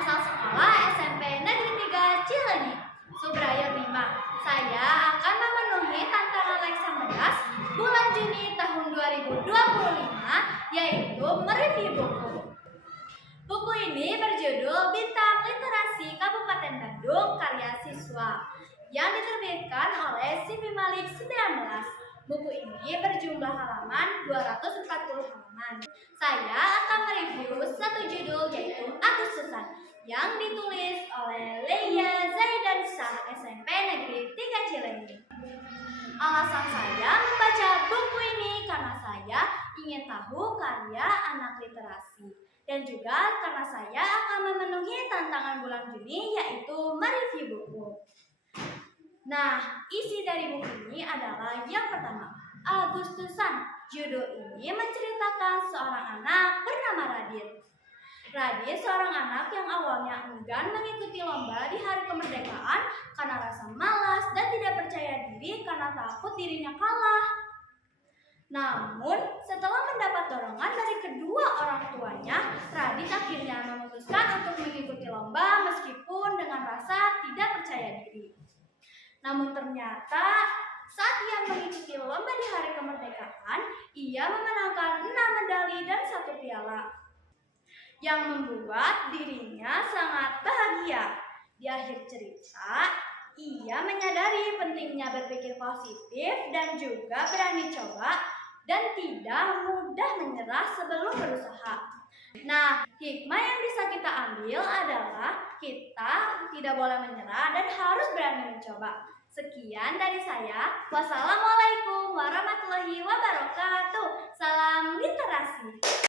asal sekolah SMP Negeri 3 Cilenyi, Subraya Bima. Saya akan memenuhi tantangan Leksambedas bulan Juni tahun 2025, yaitu mereview buku. Buku ini berjudul Bintang Literasi Kabupaten Bandung karya siswa yang diterbitkan oleh Sivi Malik 19. Buku ini berjumlah halaman 240 halaman. Saya akan mereview satu judul yaitu Agustusan yang ditulis oleh Leia Zaidansah SMP Negeri 3 Cilenyi. Alasan saya membaca buku ini karena saya ingin tahu karya anak literasi. Dan juga karena saya akan memenuhi tantangan bulan Juni yaitu mereview buku. Nah, isi dari buku ini adalah yang pertama, Agustusan. Judul ini menceritakan seorang anak bernama Radit. Radit seorang anak yang awalnya enggan mengikuti lomba di hari kemerdekaan karena rasa malas dan tidak percaya diri karena takut dirinya kalah. Namun, setelah mendapat dorongan dari kedua orang tuanya, Radit akhirnya memutuskan untuk mengikuti lomba meskipun dengan rasa tidak percaya diri. Namun ternyata saat ia mengikuti lomba di hari kemerdekaan, ia memenangkan 6 medali dan 1 piala yang membuat dirinya sangat bahagia. Di akhir cerita, ia menyadari pentingnya berpikir positif dan juga berani coba dan tidak mudah menyerah sebelum berusaha. Nah, hikmah yang bisa kita ambil adalah kita tidak boleh menyerah dan harus berani mencoba. Sekian dari saya. Wassalamualaikum warahmatullahi wabarakatuh. Salam literasi.